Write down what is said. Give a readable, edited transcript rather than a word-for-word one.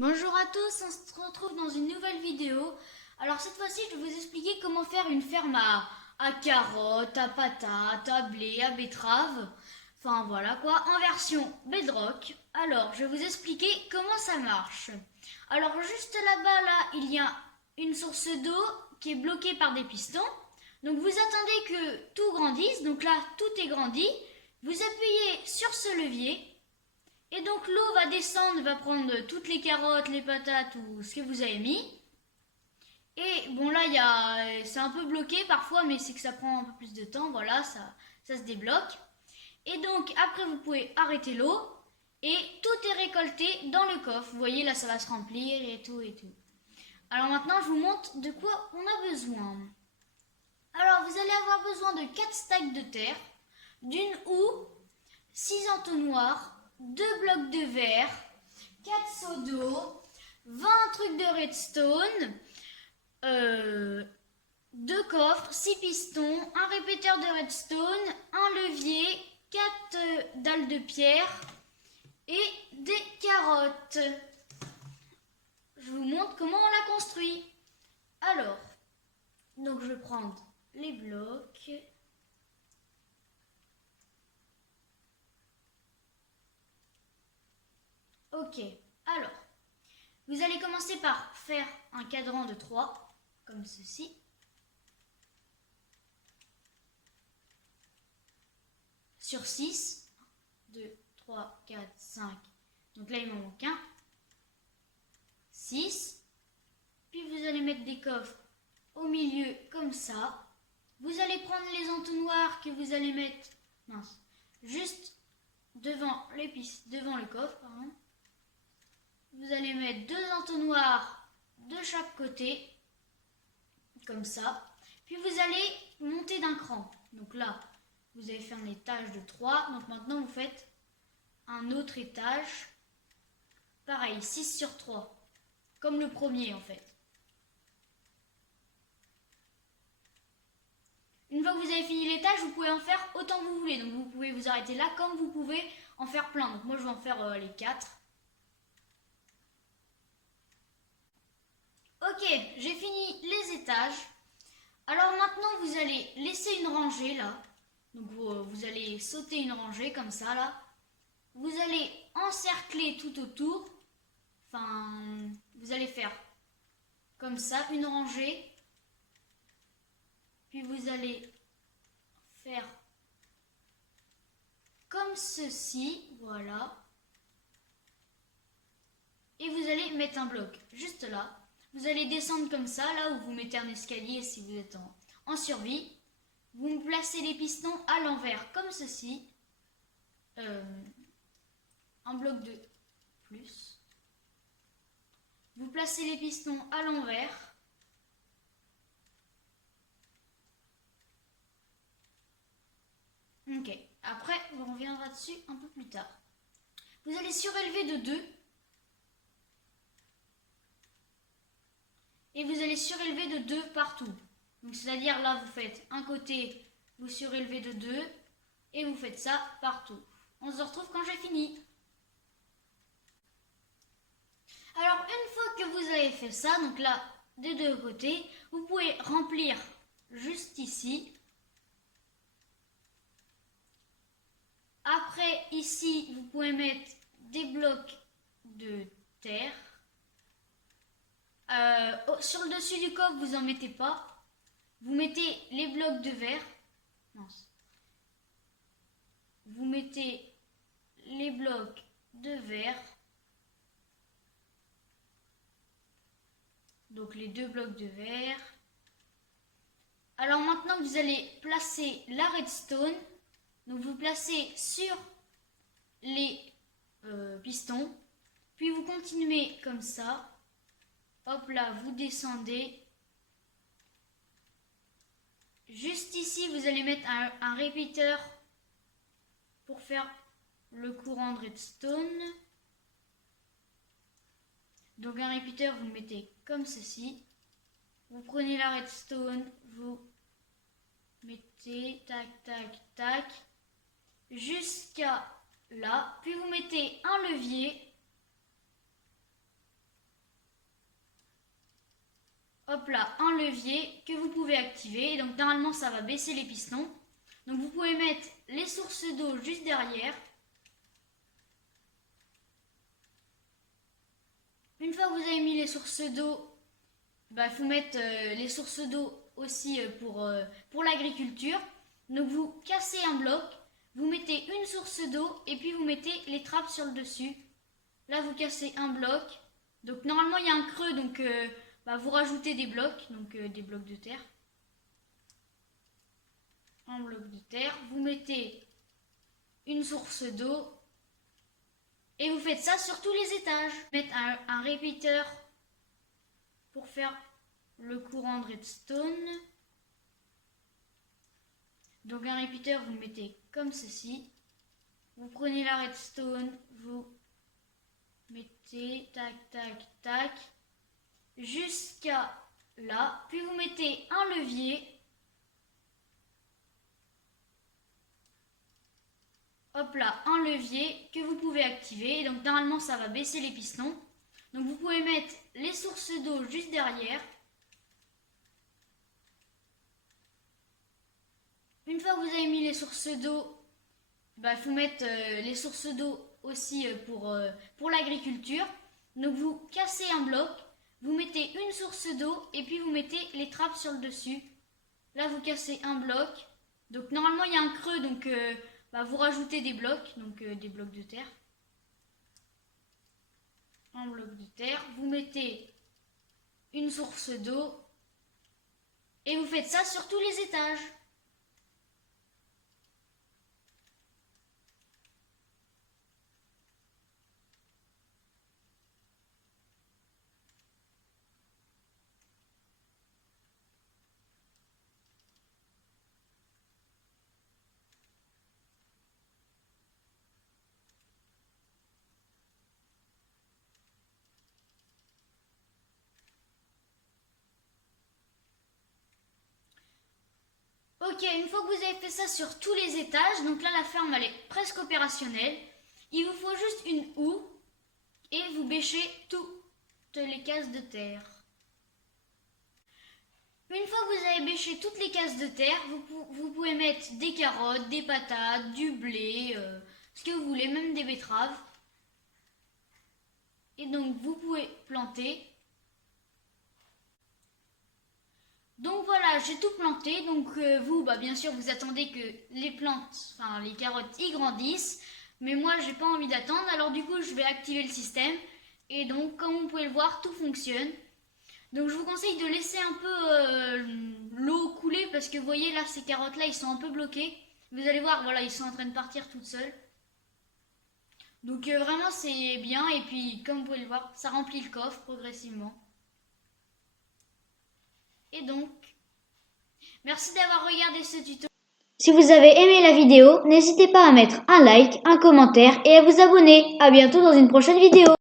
Bonjour à tous, on se retrouve dans une nouvelle vidéo. Alors cette fois-ci, je vais vous expliquer comment faire une ferme à carottes, à patates, à blé, à betterave. Enfin voilà quoi, en version bedrock. Alors, je vais vous expliquer comment ça marche. Alors juste là-bas, là, il y a une source d'eau qui est bloquée par des pistons. Donc vous attendez que tout grandisse. Donc là, tout est grandi. Vous appuyez sur ce levier. Et donc l'eau va descendre, va prendre toutes les carottes, les patates ou ce que vous avez mis. Et bon là, c'est un peu bloqué parfois, mais c'est que ça prend un peu plus de temps. Voilà, ça se débloque. Et donc après, vous pouvez arrêter l'eau. Et tout est récolté dans le coffre. Vous voyez, là, ça va se remplir et tout et tout. Alors maintenant, je vous montre de quoi on a besoin. Alors, vous allez avoir besoin de 4 stacks de terre, d'une houe, 6 entonnoirs, 2 blocs de verre, 4 seaux d'eau, 20 trucs de redstone, 2 coffres, 6 pistons, un répéteur de redstone, un levier, 4 dalles de pierre et des carottes. Je vous montre comment on l'a construit. Alors, donc je vais prendre les blocs. Ok, alors, vous allez commencer par faire un cadran de 3, comme ceci. Sur 6, 2, 3, 4, 5. Donc là, il m'en manque un. 6. Puis vous allez mettre des coffres au milieu, comme ça. Vous allez prendre les entonnoirs que vous allez mettre, juste devant devant le coffre, pardon. Vous allez mettre 2 entonnoirs de chaque côté, comme ça. Puis vous allez monter d'un cran. Donc là, vous allez faire un étage de 3. Donc maintenant, vous faites un autre étage. Pareil, 6 sur 3. Comme le premier, en fait. Une fois que vous avez fini l'étage, vous pouvez en faire autant que vous voulez. Donc vous pouvez vous arrêter là, comme vous pouvez en faire plein. Donc moi, je vais en faire les 4. Ok, j'ai fini les étages. Alors maintenant, vous allez laisser une rangée là. Donc vous allez sauter une rangée comme ça là. Vous allez encercler tout autour. Enfin, vous allez faire comme ça une rangée. Puis vous allez faire comme ceci, voilà. Et vous allez mettre un bloc juste là. Vous allez descendre comme ça, là où vous mettez un escalier si vous êtes en survie. Vous placez les pistons à l'envers, comme ceci. Un bloc de plus. Vous placez les pistons à l'envers. Ok, après, on reviendra dessus un peu plus tard. Vous allez surélever de 2. Et vous allez surélever de 2 partout. Donc c'est-à-dire là, vous faites un côté, vous surélevez de 2 et vous faites ça partout. On se retrouve quand j'ai fini. Alors une fois que vous avez fait ça, donc là, des deux côtés, vous pouvez remplir juste ici. Après, ici, vous pouvez mettre des blocs de terre. Sur le dessus du coffre, vous n'en mettez pas. Vous mettez les blocs de verre. Vous mettez les blocs de verre. Donc les 2 blocs de verre. Alors maintenant, vous allez placer la redstone. Donc vous placez sur les pistons. Puis vous continuez comme ça. Hop là, vous descendez. Juste ici, vous allez mettre un répéteur pour faire le courant de redstone. Donc un répéteur, vous le mettez comme ceci. Vous prenez la redstone, vous mettez tac, tac, tac, jusqu'à là. Puis vous mettez un levier. hop là, un levier que vous pouvez activer. Donc normalement ça va baisser les pistons. Donc vous pouvez mettre les sources d'eau juste derrière. Une fois que vous avez mis les sources d'eau, il faut mettre les sources d'eau aussi pour l'agriculture. Donc vous cassez un bloc, vous mettez une source d'eau et puis vous mettez les trappes sur le dessus. Là vous cassez un bloc. Donc normalement il y a un creux, donc vous rajoutez des blocs, donc des blocs de terre. Un bloc de terre, vous mettez une source d'eau et vous faites ça sur tous les étages. Mettre un répéteur pour faire le courant de redstone. Donc un répéteur, vous le mettez comme ceci. Vous prenez la redstone, vous mettez tac tac tac jusqu'à là. Puis vous mettez un levier. Hop là, un levier que vous pouvez activer. Donc normalement ça va baisser les pistons. Donc vous pouvez mettre les sources d'eau juste derrière. Une fois que vous avez mis les sources d'eau, il faut mettre les sources d'eau aussi pour l'agriculture. Donc vous cassez un bloc, vous mettez une source d'eau et puis vous mettez les trappes sur le dessus. Là vous cassez un bloc. Donc normalement il y a un creux, donc vous rajoutez des blocs, donc des blocs de terre. Un bloc de terre, vous mettez une source d'eau et vous faites ça sur tous les étages. Ok, une fois que vous avez fait ça sur tous les étages, donc là la ferme elle est presque opérationnelle. Il vous faut juste une houe et vous bêchez toutes les cases de terre. Une fois que vous avez bêché toutes les cases de terre, vous pouvez mettre des carottes, des patates, du blé, ce que vous voulez, même des betteraves. Et donc vous pouvez planter. Donc voilà, j'ai tout planté. Donc vous, bien sûr, vous attendez que les plantes, les carottes, y grandissent. Mais moi, j'ai pas envie d'attendre. Alors du coup, je vais activer le système. Et donc, comme vous pouvez le voir, tout fonctionne. Donc je vous conseille de laisser un peu l'eau couler parce que vous voyez là, ces carottes-là, ils sont un peu bloqués. Vous allez voir, voilà, ils sont en train de partir toutes seules. Donc vraiment, c'est bien. Et puis, comme vous pouvez le voir, ça remplit le coffre progressivement. Et donc, merci d'avoir regardé ce tuto. Si vous avez aimé la vidéo, n'hésitez pas à mettre un like, un commentaire et à vous abonner. À bientôt dans une prochaine vidéo.